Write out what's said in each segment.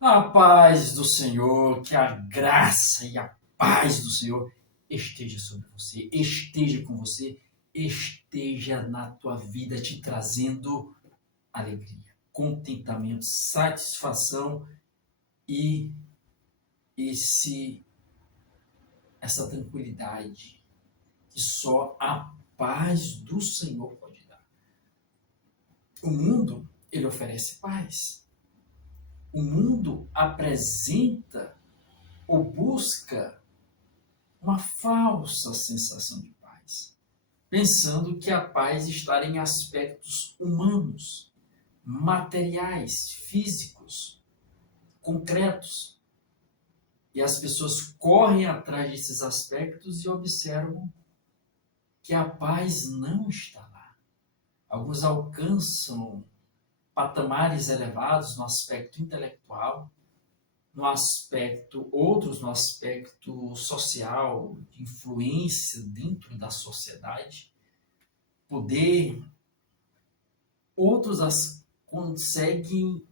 A paz do Senhor, que a graça e a paz do Senhor esteja sobre você, esteja com você, esteja na tua vida, te trazendo alegria, contentamento, satisfação e esse essa tranquilidade que só a paz do Senhor pode dar. O mundo, ele oferece paz. O mundo apresenta ou busca uma falsa sensação de paz, pensando que a paz está em aspectos humanos, materiais, físicos, concretos. E as pessoas correm atrás desses aspectos e observam que a paz não está lá. Alguns alcançam patamares elevados no aspecto intelectual, no aspecto, outros no aspecto social, de influência dentro da sociedade, poder, outros conseguem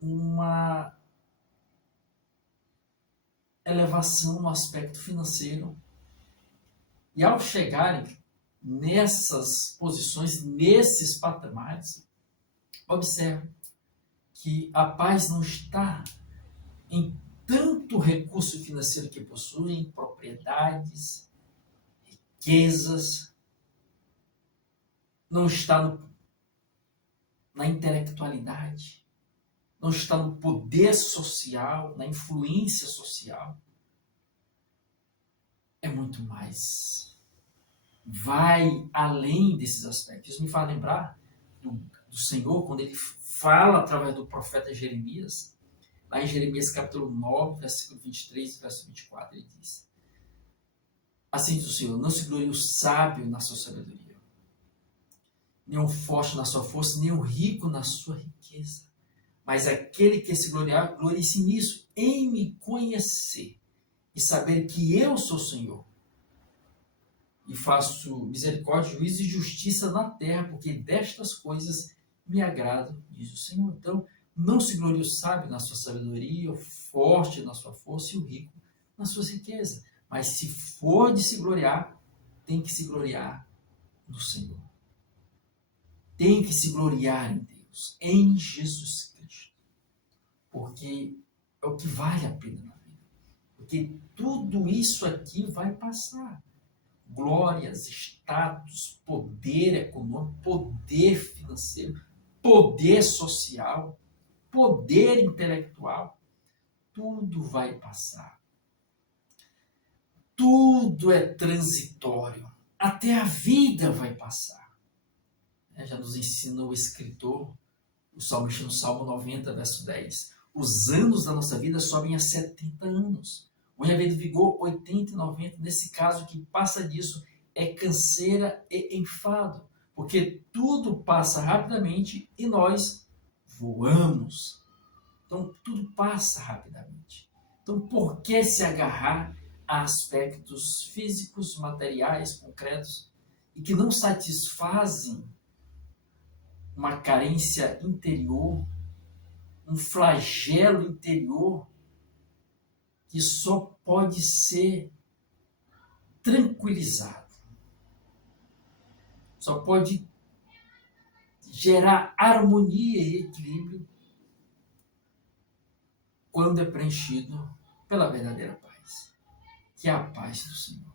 uma elevação no aspecto financeiro. E ao chegarem nessas posições, nesses patamares, observe que a paz não está em tanto recurso financeiro que possuem, propriedades, riquezas, não está na intelectualidade, não está no poder social, na influência social. É muito mais. Vai além desses aspectos. Isso me faz lembrar do Senhor, quando ele fala através do profeta Jeremias, lá em Jeremias capítulo 9, versículo 23 e verso 24, ele diz: assim diz o Senhor, não se glorie o sábio na sua sabedoria, nem o forte na sua força, nem o rico na sua riqueza. Mas aquele que se gloriar, glorie-se nisso, em me conhecer e saber que eu sou o Senhor. E faço misericórdia, juízo e justiça na terra, porque destas coisas me agrado, diz o Senhor. Então, não se glorie o sábio na sua sabedoria, o forte na sua força e o rico nas suas riquezas. Mas se for de se gloriar, tem que se gloriar no Senhor. Tem que se gloriar em Deus, em Jesus Cristo. Porque é o que vale a pena na vida. Porque tudo isso aqui vai passar. Glórias, status, poder econômico, poder financeiro, poder social, poder intelectual, tudo vai passar. Tudo é transitório. Até a vida vai passar. Já nos ensina o escritor, o salmista no Salmo 90, verso 10. Os anos da nossa vida sobem a 70 anos. O haver vigor 80 e 90. Nesse caso, o que passa disso é canseira e enfado. Porque tudo passa rapidamente e nós voamos. Então, tudo passa rapidamente. Então, por que se agarrar a aspectos físicos, materiais, concretos, e que não satisfazem uma carência interior, um flagelo interior que só pode ser tranquilizado, só pode gerar harmonia e equilíbrio quando é preenchido pela verdadeira paz, que é a paz do Senhor.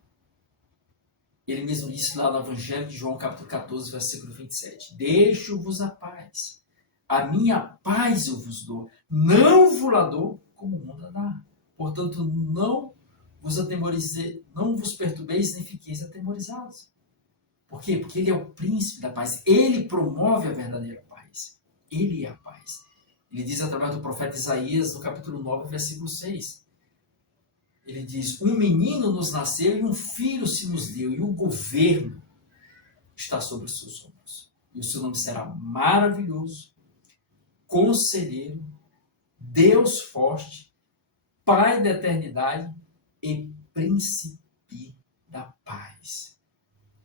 Ele mesmo disse lá no Evangelho de João, capítulo 14, versículo 27, deixo-vos a paz, a minha paz eu vos dou, não vos la dou como o mundo a dá. Portanto, não vos perturbeis nem fiqueis atemorizados. Por quê? Porque ele é o príncipe da paz. Ele promove a verdadeira paz. Ele é a paz. Ele diz através do profeta Isaías, no capítulo 9, versículo 6. Ele diz, um menino nos nasceu e um filho se nos deu, e o governo está sobre os seus ombros. E o seu nome será maravilhoso, conselheiro, Deus forte, Pai da eternidade e príncipe da paz.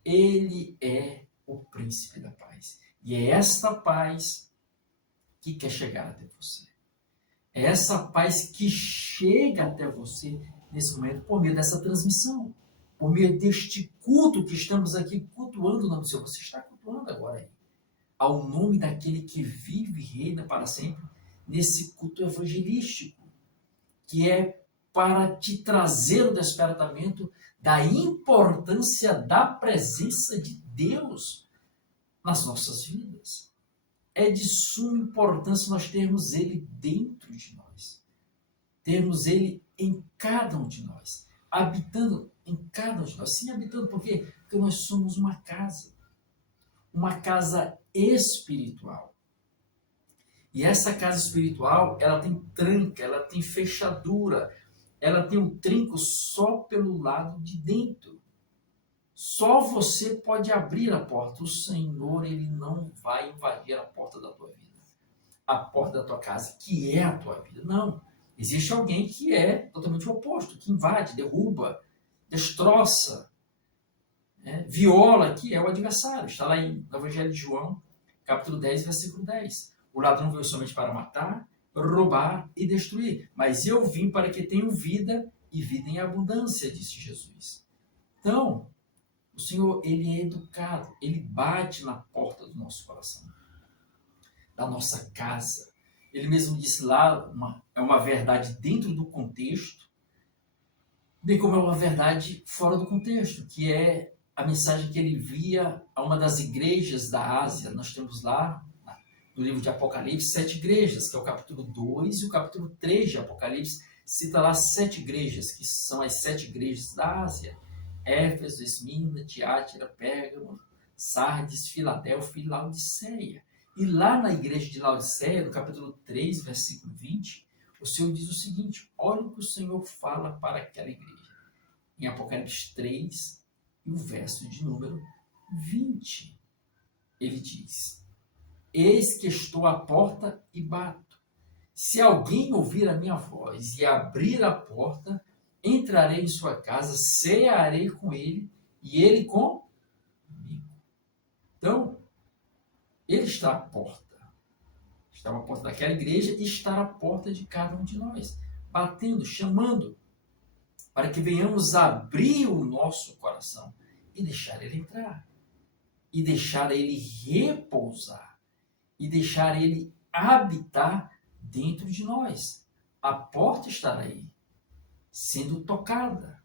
Ele é o príncipe da paz. E é esta paz que quer chegar até você. É essa paz que chega até você nesse momento por meio dessa transmissão, por meio deste culto que estamos aqui cultuando o nome do Senhor. Você está cultuando agora aí, ao nome daquele que vive e reina para sempre, nesse culto evangelístico, que é para te trazer o despertamento da importância da presença de Deus nas nossas vidas. É de suma importância nós termos Ele dentro de nós, termos Ele em cada um de nós, habitando em cada um de nós. Sim, habitando, por quê? Porque nós somos uma casa espiritual. E essa casa espiritual, ela tem tranca, ela tem fechadura, ela tem um trinco só pelo lado de dentro. Só você pode abrir a porta. O Senhor, Ele não vai invadir a porta da tua vida, a porta da tua casa, que é a tua vida. Não. Existe alguém que é totalmente o oposto, que invade, derruba, destroça, viola, que é o adversário. Está lá no Evangelho de João, capítulo 10, versículo 10. O ladrão veio somente para matar, roubar e destruir. Mas eu vim para que tenham vida e vida em abundância, disse Jesus. Então, o Senhor, Ele é educado, Ele bate na porta do nosso coração, da nossa casa. Ele mesmo disse lá, é uma verdade dentro do contexto, bem como é uma verdade fora do contexto, que é a mensagem que ele via a uma das igrejas da Ásia. Nós temos lá, no livro de Apocalipse, 7 igrejas, que é o capítulo 2 e o capítulo 3 de Apocalipse, cita lá 7 igrejas, que são as 7 igrejas da Ásia: Éfeso, Esmirna, Tiátira, Pérgamo, Sardes, Filadélfia e Laodiceia. E lá na igreja de Laodiceia, no capítulo 3, versículo 20, o Senhor diz o seguinte: olha o que o Senhor fala para aquela igreja. Em Apocalipse 3, e o verso de número 20. Ele diz: eis que estou à porta e bato. Se alguém ouvir a minha voz e abrir a porta, entrarei em sua casa, cearei com ele e ele comigo. Então, ele está à porta. Está à porta daquela igreja e está à porta de cada um de nós, batendo, chamando, para que venhamos abrir o nosso coração e deixar ele entrar, e deixar ele repousar, e deixar ele habitar dentro de nós. A porta estará aí, sendo tocada.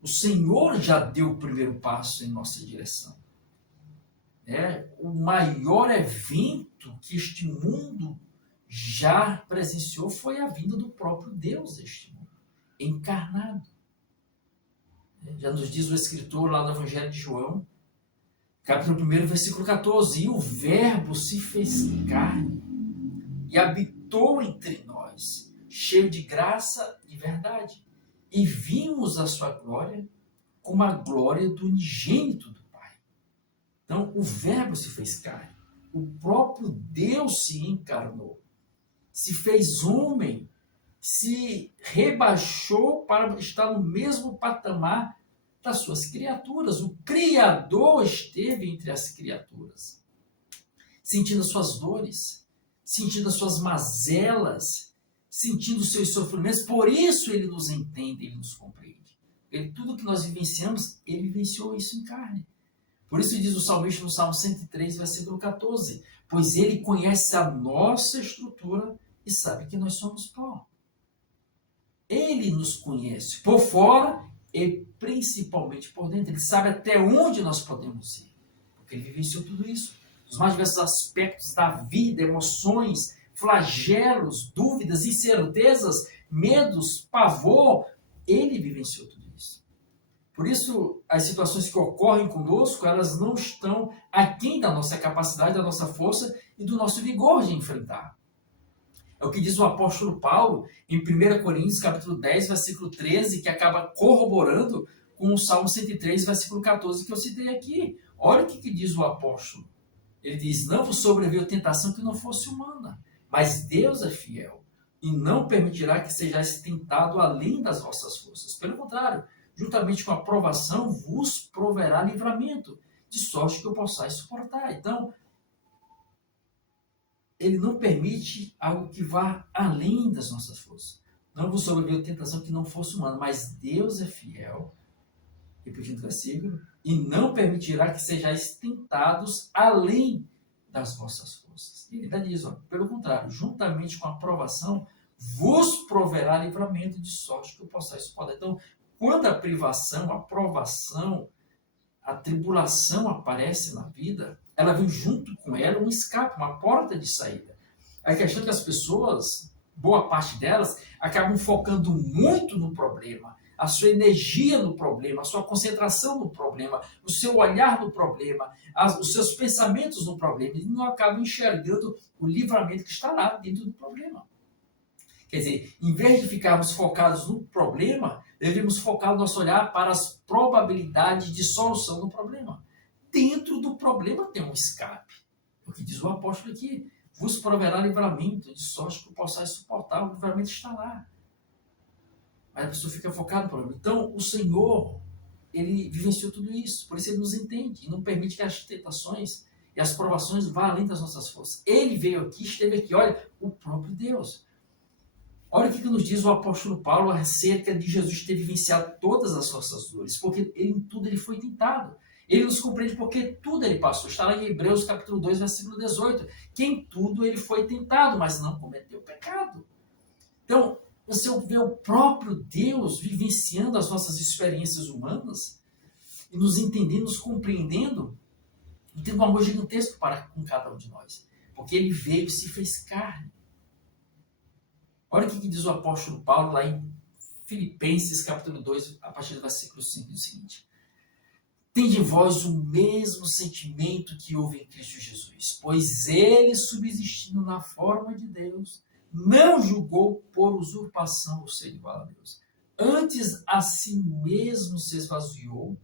O Senhor já deu o primeiro passo em nossa direção. O maior evento que este mundo já presenciou foi a vinda do próprio Deus deste mundo, encarnado. Já nos diz o escritor lá no Evangelho de João, capítulo 1, versículo 14: e o Verbo se fez carne e habitou entre nós, cheio de graça e verdade. E vimos a sua glória como a glória do unigênito do Pai. Então, o Verbo se fez carne. O próprio Deus se encarnou, se fez homem, se rebaixou para estar no mesmo patamar das suas criaturas. O Criador esteve entre as criaturas, sentindo as suas dores, sentindo as suas mazelas, sentindo os seus sofrimentos. Por isso ele nos entende, ele nos compreende. Tudo que nós vivenciamos, ele vivenciou isso em carne. Por isso diz o salmista no Salmo 103, versículo 14: pois ele conhece a nossa estrutura e sabe que nós somos pó. Ele nos conhece por fora e principalmente por dentro. Ele sabe até onde nós podemos ir, porque ele vivenciou tudo isso. Os mais diversos aspectos da vida, emoções, flagelos, dúvidas, incertezas, medos, pavor, ele vivenciou tudo isso. Por isso, as situações que ocorrem conosco, elas não estão aquém da nossa capacidade, da nossa força e do nosso vigor de enfrentar. É o que diz o apóstolo Paulo em 1 Coríntios, capítulo 10, versículo 13, que acaba corroborando com o Salmo 103, versículo 14, que eu citei aqui. Olha o que diz o apóstolo. Ele diz: não vos sobreveio tentação que não fosse humana, mas Deus é fiel e não permitirá que sejais tentado além das vossas forças. Pelo contrário, juntamente com a provação, vos proverá livramento, de sorte que o possais suportar. Então, ele não permite algo que vá além das nossas forças. Não vos sobreveio tentação que não fosse humana, mas Deus é fiel, repetindo o versículo, e não permitirá que sejais tentados além das vossas forças. E ele ainda diz, ó, pelo contrário, juntamente com a aprovação, vos proverá livramento de sorte que o possais suportar. Então, quando a privação, a provação, a tribulação aparece na vida, ela vem junto com ela um escape, uma porta de saída. A questão é que as pessoas, boa parte delas, acabam focando muito no problema, a sua energia no problema, a sua concentração no problema, o seu olhar no problema, os seus pensamentos no problema, e não acabam enxergando o livramento que está lá dentro do problema. Quer dizer, em vez de ficarmos focados no problema, devemos focar o nosso olhar para as probabilidades de solução do problema. Dentro do problema tem um escape. O que diz o apóstolo aqui, vos proverá livramento, de sorte que possais suportar, o livramento está lá. Mas a pessoa fica focada no problema. Então, o Senhor, ele vivenciou tudo isso, por isso ele nos entende, e não permite que as tentações e as provações vá além das nossas forças. Ele veio aqui, esteve aqui, olha, o próprio Deus. Olha o que nos diz o apóstolo Paulo acerca de Jesus ter vivenciado todas as nossas dores, porque em tudo ele foi tentado. Ele nos compreende porque tudo ele passou. Está lá em Hebreus capítulo 2, versículo 18. Que em tudo ele foi tentado, mas não cometeu pecado. Então, você vê o próprio Deus vivenciando as nossas experiências humanas e nos entendendo, nos compreendendo e tendo um amor gigantesco para com cada um de nós. Porque ele veio e se fez carne. Olha o que diz o apóstolo Paulo lá em Filipenses capítulo 2, a partir do versículo 5, diz o seguinte: tende em vós o mesmo sentimento que houve em Cristo Jesus, pois ele, subsistindo na forma de Deus, não julgou por usurpação o ser igual a Deus. Antes a si mesmo se esvaziou,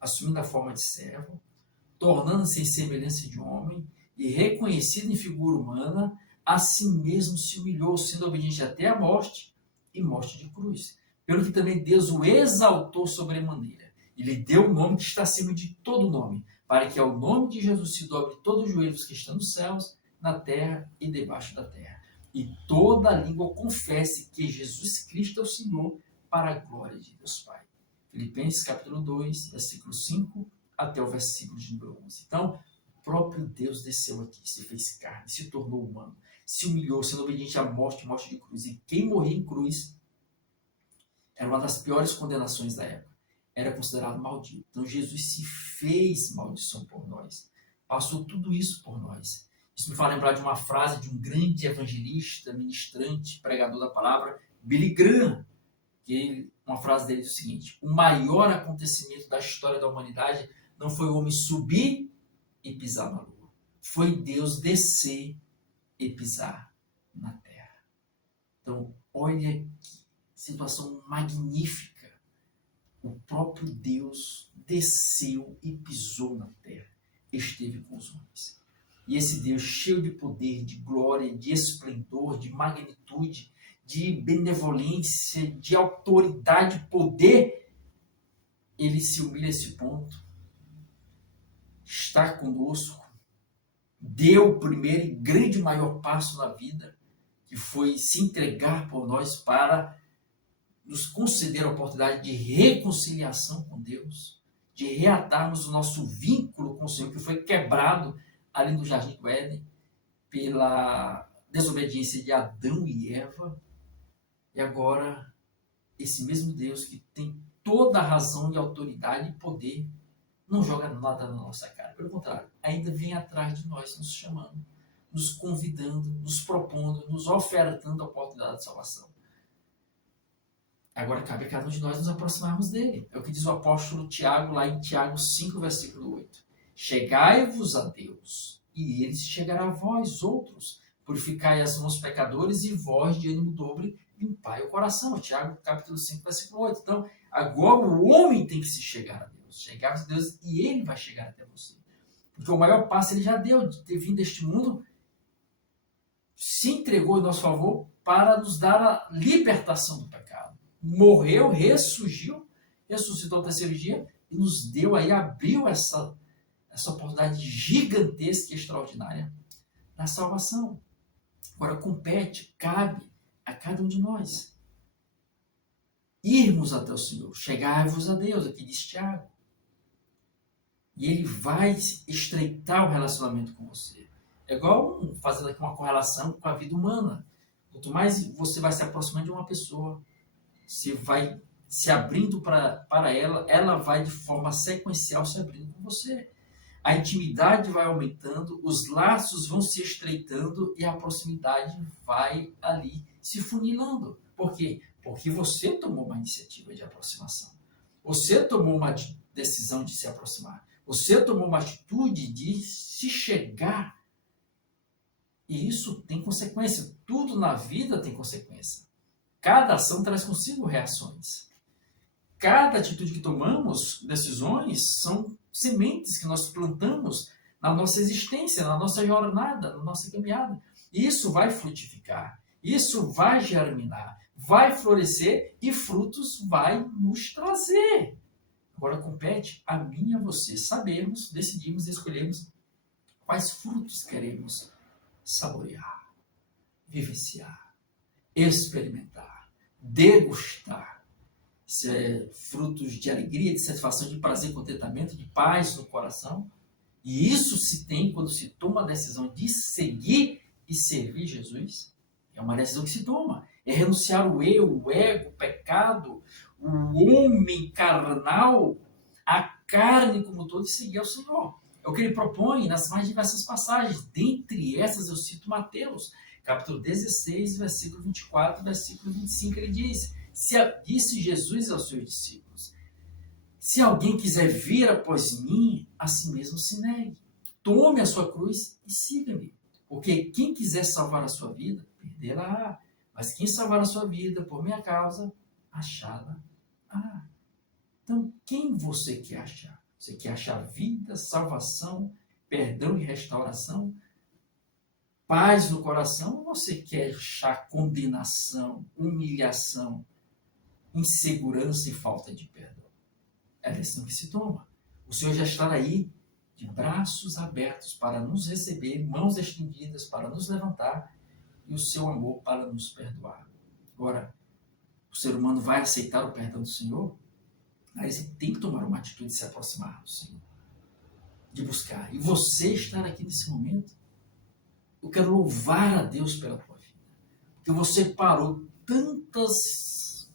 assumindo a forma de servo, tornando-se em semelhança de homem, e reconhecido em figura humana, a si mesmo se humilhou, sendo obediente até a morte, e morte de cruz. Pelo que também Deus o exaltou sobremaneira, e lhe deu o nome que está acima de todo nome, para que ao nome de Jesus se dobre todos os joelhos que estão nos céus, na terra e debaixo da terra. E toda língua confesse que Jesus Cristo é o Senhor, para a glória de Deus Pai. Filipenses capítulo 2, versículo 5 até o versículo de número 11. Então, o próprio Deus desceu aqui, se fez carne, se tornou humano, se humilhou, sendo obediente à morte, morte de cruz. E quem morria em cruz era uma das piores condenações da época. Era considerado maldito. Então Jesus se fez maldição por nós. Passou tudo isso por nós. Isso me faz lembrar de uma frase de um grande evangelista, ministrante, pregador da palavra, Billy Graham. Uma frase dele diz o seguinte: o maior acontecimento da história da humanidade não foi o homem subir e pisar na lua. Foi Deus descer e pisar na terra. Então, olha que situação magnífica. O próprio Deus desceu e pisou na terra. Esteve com os homens. E esse Deus cheio de poder, de glória, de esplendor, de magnitude, de benevolência, de autoridade, poder, ele se humilha a esse ponto. Está conosco. Deu o primeiro e grande maior passo na vida, que foi se entregar por nós para nos conceder a oportunidade de reconciliação com Deus, de reatarmos o nosso vínculo com o Senhor, que foi quebrado ali no Jardim do Éden pela desobediência de Adão e Eva. E agora, esse mesmo Deus que tem toda a razão e autoridade e poder, não joga nada na nossa cara. Pelo contrário, ainda vem atrás de nós, nos chamando, nos convidando, nos propondo, nos ofertando a oportunidade de salvação. Agora cabe a cada um de nós nos aproximarmos dele. É o que diz o apóstolo Tiago, lá em Tiago 5, versículo 8. Chegai-vos a Deus, e ele chegará a vós outros. Purificai as mãos pecadores, e vós de ânimo dobre, limpai o coração. Tiago capítulo 5, versículo 8. Então, agora o homem tem que se chegar a Deus. Chegar a Deus e ele vai chegar até você. Porque o maior passo ele já deu, de ter vindo deste mundo, se entregou em nosso favor para nos dar a libertação do pecado. Morreu, ressurgiu, ressuscitou ao terceiro dia e nos deu aí, abriu essa oportunidade gigantesca e extraordinária da salvação. Agora compete, cabe a cada um de nós irmos até o Senhor, chegai-vos a Deus, aqui diz Tiago. E ele vai estreitar o relacionamento com você. É igual fazendo aqui uma correlação com a vida humana. Quanto mais você vai se aproximando de uma pessoa, você vai se abrindo para ela, ela vai de forma sequencial se abrindo com você. A intimidade vai aumentando, os laços vão se estreitando e a proximidade vai ali se funilando. Por quê? Porque você tomou uma iniciativa de aproximação. Você tomou uma decisão de se aproximar. Você tomou uma atitude de se chegar. E isso tem consequência. Tudo na vida tem consequência. Cada ação traz consigo reações. Cada atitude que tomamos, decisões, são sementes que nós plantamos na nossa existência, na nossa jornada, na nossa caminhada. Isso vai frutificar, isso vai germinar, vai florescer e frutos vai nos trazer. Agora compete a mim e a você sabermos, decidirmos, escolhermos quais frutos queremos saborear, vivenciar, experimentar, degustar. Frutos de alegria, de satisfação, de prazer, contentamento, de paz no coração. E isso se tem quando se toma a decisão de seguir e servir Jesus. É uma decisão que se toma. É renunciar o eu, o ego, o pecado, o homem carnal, a carne como todo, e seguir ao Senhor. É o que ele propõe nas mais diversas passagens. Dentre essas eu cito Mateus, capítulo 16, versículo 24, versículo 25, ele diz... Disse Jesus aos seus discípulos: se alguém quiser vir após mim, a si mesmo se negue. Tome a sua cruz e siga-me. Porque quem quiser salvar a sua vida, perderá. Mas quem salvar a sua vida por minha causa, achá-la. Então, quem você quer achar? Você quer achar vida, salvação, perdão e restauração? Paz no coração? Ou você quer achar condenação, humilhação, insegurança e falta de perdão? É a decisão que se toma. O Senhor já está aí, de braços abertos para nos receber, mãos estendidas para nos levantar e o seu amor para nos perdoar. Agora, o ser humano vai aceitar o perdão do Senhor? Aí você tem que tomar uma atitude de se aproximar do Senhor, de buscar. E você estar aqui nesse momento, eu quero louvar a Deus pela tua vida, porque você parou tantas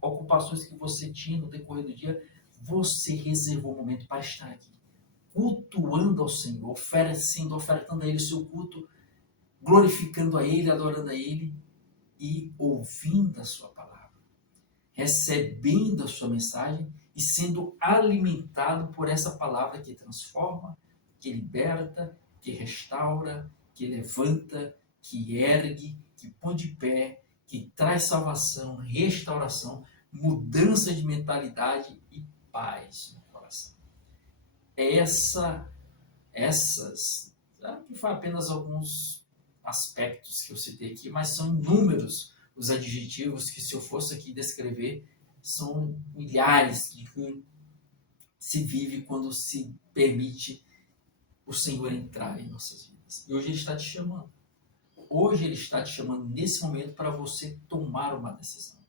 ocupações que você tinha no decorrer do dia, você reservou um momento para estar aqui, cultuando ao Senhor, ofertando a Ele o seu culto, glorificando a Ele, adorando a Ele e ouvindo a sua palavra, recebendo a sua mensagem e sendo alimentado por essa palavra que transforma, que liberta, que restaura, que levanta, que ergue, que põe de pé, que traz salvação, restauração, mudança de mentalidade e paz no coração. Essas, que foi apenas alguns aspectos que eu citei aqui, mas são inúmeros os adjetivos que, se eu fosse aqui descrever, são milhares de que se vive quando se permite o Senhor entrar em nossas vidas. E hoje Ele está te chamando. Hoje Ele está te chamando nesse momento para você tomar uma decisão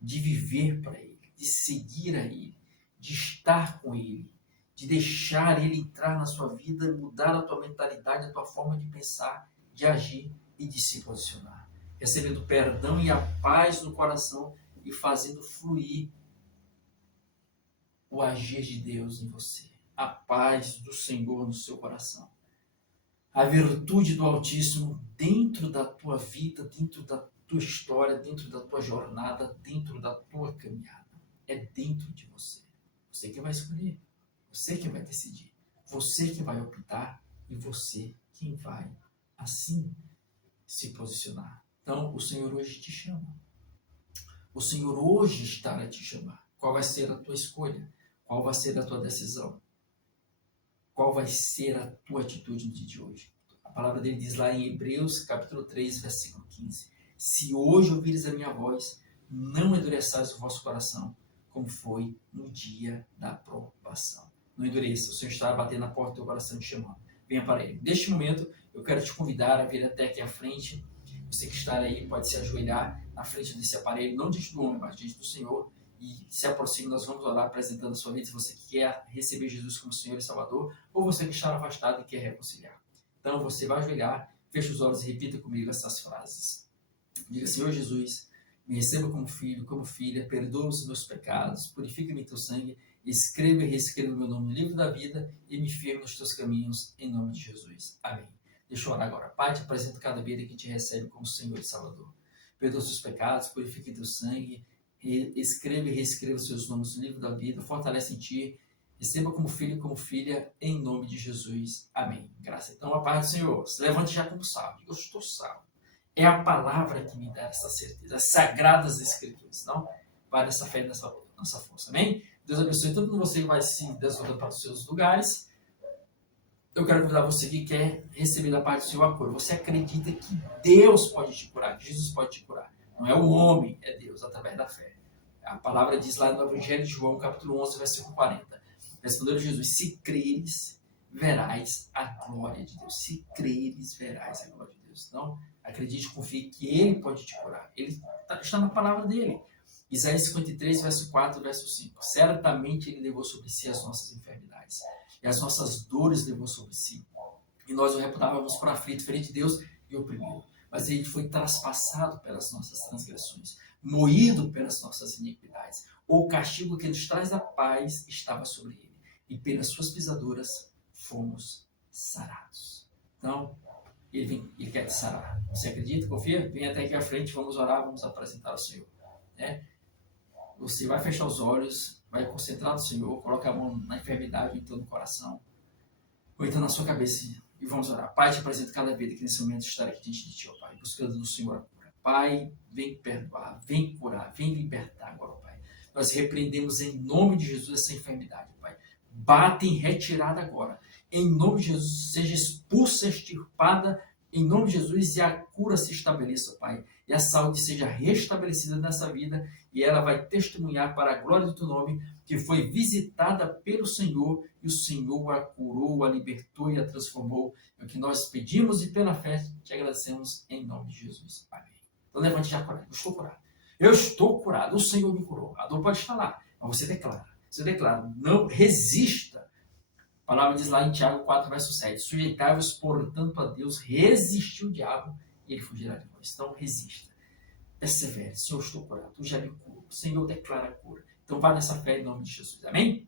de viver para Ele, de seguir a Ele, de estar com Ele, de deixar Ele entrar na sua vida, mudar a tua mentalidade, a tua forma de pensar, de agir e de se posicionar. Recebendo perdão e a paz no coração e fazendo fluir o agir de Deus em você, a paz do Senhor no seu coração. A virtude do Altíssimo dentro da tua vida, dentro da tua história, dentro da tua jornada, dentro da tua caminhada. É dentro de você. Você que vai escolher, você que vai decidir, você que vai optar e você quem vai, assim, se posicionar. Então, o Senhor hoje te chama. O Senhor hoje está a te chamar. Qual vai ser a tua escolha? Qual vai ser a tua decisão? Qual vai ser a tua atitude no dia de hoje? A palavra dele diz lá em Hebreus, capítulo 3, versículo 15. Se hoje ouvires a minha voz, não endureçais o vosso coração, como foi no dia da provação. Não endureça, o Senhor está batendo na porta do teu coração te chamando. Venha para Ele. Neste momento, eu quero te convidar a vir até aqui à frente. Você que está aí pode se ajoelhar na frente desse aparelho, não diante do homem, mas diante do Senhor, e se aproxime, nós vamos orar apresentando a sua vida, se você quer receber Jesus como Senhor e Salvador, ou você que está afastado e quer reconciliar. Então você vai ajoelhar, feche os olhos e repita comigo essas frases. Diga: Senhor Jesus, me receba como filho, como filha, perdoa os meus pecados, purifica-me em teu sangue, escreva e reescreva o meu nome no livro da vida e me firme nos teus caminhos, em nome de Jesus. Amém. Deixa eu orar agora. Pai, te apresento cada vida que te recebe como Senhor e Salvador. Perdoa os seus pecados, purifica em teu sangue, escreva e reescreva os seus nomes no livro da vida, fortalece em ti, receba como filho e como filha, em nome de Jesus. Amém. Graças. Então, a paz do Senhor. Se levante já como salvo. Eu estou salvo. É a palavra que me dá essa certeza, as sagradas escrituras. Não vai nessa fé e nessa força. Amém? Deus abençoe. Então, quando você vai se deslocando para os seus lugares, eu quero convidar você que quer receber da parte do Senhor a cura. Você acredita que Deus pode te curar, que Jesus pode te curar. Não é o homem, é Deus, através da fé. A palavra diz lá no Evangelho de João, capítulo 11, versículo 40. Respondeu Jesus: se creres, verás a glória de Deus. Se creres, verás a glória de Deus. Então, acredite, confie que Ele pode te curar. Ele está na palavra dele. Isaías 53, verso 4, verso 5. Certamente Ele levou sobre si as nossas enfermidades e as nossas dores levou sobre si. E nós o reputávamos por aflito, ferido de Deus e oprimido. Mas Ele foi traspassado pelas nossas transgressões, moído pelas nossas iniquidades. O castigo que nos traz a paz estava sobre Ele, e pelas suas pisaduras fomos sarados. Então, Ele quer te sarar. Você acredita? Confia? Vem até aqui à frente, vamos orar, vamos apresentar ao Senhor. Você vai fechar os olhos, vai concentrar no Senhor, coloca a mão na enfermidade, então no coração, ou então na sua cabeça, e vamos orar. Pai, te apresento cada vida que nesse momento estará aqui diante de ti, ó Pai, buscando no Senhor a cura. Pai, vem perdoar, vem curar, vem libertar agora, ó Pai. Nós repreendemos em nome de Jesus essa enfermidade, Pai. Bate em retirada agora. Em nome de Jesus, seja expulsa, extirpada, em nome de Jesus, e a cura se estabeleça, Pai. E a saúde seja restabelecida nessa vida, e ela vai testemunhar para a glória do teu nome, que foi visitada pelo Senhor, e o Senhor a curou, a libertou e a transformou. É o que nós pedimos e pela fé te agradecemos em nome de Jesus. Amém. Então levante já curado. Eu estou curado. Eu estou curado. O Senhor me curou. A dor pode estar lá, mas você declara. Você declara. Não resista. A palavra diz lá em Tiago 4, verso 7. Sujeitai-vos, portanto, a Deus, resistiu o diabo e ele fugirá de vós. Então resista. Persevere. Senhor, eu estou curado. Tu já me curou. O Senhor declara a cura. Então vá nessa fé em nome de Jesus. Amém?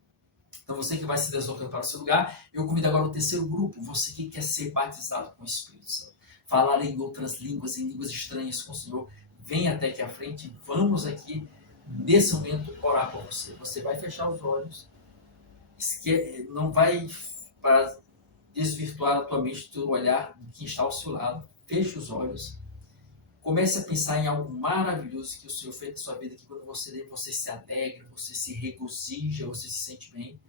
Então você que vai se deslocando para o seu lugar, eu convido agora o terceiro grupo. Você que quer ser batizado com o Espírito Santo. Falar em outras línguas, em línguas estranhas com o Senhor. Venha até aqui à frente. Vamos aqui, nesse momento, orar por você. Você vai fechar os olhos. Não vai para desvirtuar a tua mente, o teu olhar de quem está ao seu lado. Feche os olhos. Comece a pensar em algo maravilhoso que o Senhor fez na sua vida, que quando você lê, você se alegra, você se regozija, você se sente bem.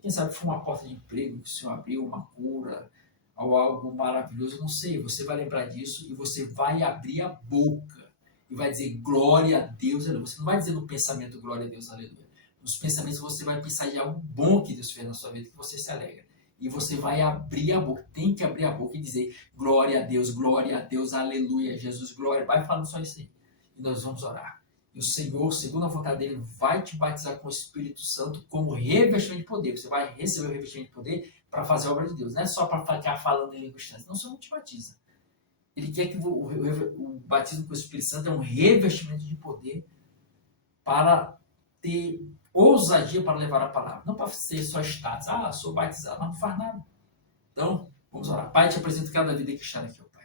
Quem sabe foi uma porta de emprego que o Senhor abriu, uma cura, ou algo maravilhoso, não sei. Você vai lembrar disso e você vai abrir a boca e vai dizer glória a Deus, aleluia. Você não vai dizer no pensamento glória a Deus, aleluia. Nos pensamentos você vai pensar em algo bom que Deus fez na sua vida, que você se alegra. E você vai abrir a boca, tem que abrir a boca e dizer glória a Deus, aleluia, Jesus, glória. Vai falando só isso aí. E nós vamos orar. E o Senhor, segundo a vontade dele, vai te batizar com o Espírito Santo como revestimento de poder. Você vai receber o revestimento de poder para fazer a obra de Deus. Não é só para ficar falando em língua estranha. Não, o Senhor não te batiza. Ele quer que o batismo com o Espírito Santo é um revestimento de poder para ter ousadia para levar a palavra. Não para ser só status. Sou batizado. Não faz nada. Então, vamos orar. Pai, te apresento cada vida que está aqui, ó Pai.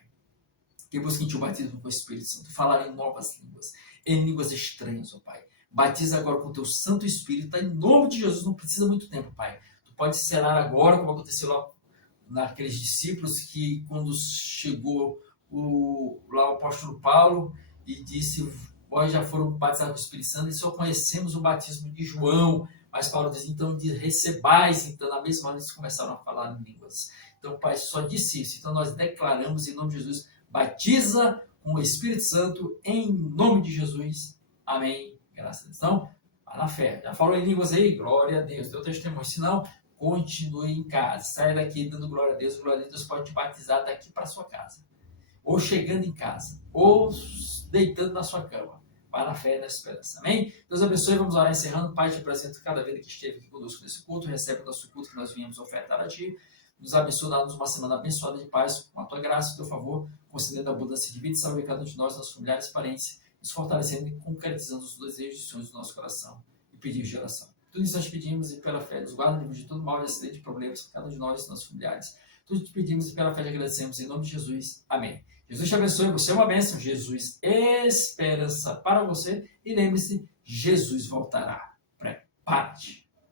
Que busque em ti o batismo com o Espírito Santo. Falar em novas línguas. Em línguas estranhas, ó Pai. Batiza agora com o teu Santo Espírito. Em nome de Jesus. Não precisa muito tempo, Pai. Tu pode selar agora, como aconteceu lá naqueles discípulos que quando chegou lá o apóstolo Paulo e disse: vós já foram batizados com o Espírito Santo e só conhecemos o batismo de João. Mas Paulo diz, então, recebais. Então, na mesma hora, eles começaram a falar em línguas. Então, Pai, só disse isso. Então, nós declaramos em nome de Jesus, batiza com o Espírito Santo, em nome de Jesus. Amém. Graças a Deus. Então, vá na fé. Já falou em línguas aí? Glória a Deus. Deu testemunho. Se não, continue em casa. Saia daqui dando glória a Deus. Glória a Deus pode te batizar daqui para sua casa. Ou chegando em casa. Ou deitando na sua cama. Vá na fé e na esperança. Amém? Deus abençoe. Vamos orar encerrando. Pai, te apresento cada vida que esteve aqui conosco nesse culto. Recebe o nosso culto que nós viemos ofertar a Ti. Nos abençoe, dá-nos uma semana abençoada de paz, com a Tua graça e o Teu favor, concedendo a abundância de vida e saúde a cada um de nós, nossos familiares e parentes, nos fortalecendo e concretizando os desejos e sonhos do nosso coração e pedidos de oração. Tudo isso nós pedimos e pela fé, nos guarda de todo mal, de acidente e problemas, cada um de nós e nossos familiares. Tudo te pedimos e pela fé te agradecemos, em nome de Jesus. Amém. Jesus te abençoe, você é uma bênção. Jesus, esperança para você. E lembre-se, Jesus voltará. Prepare-te.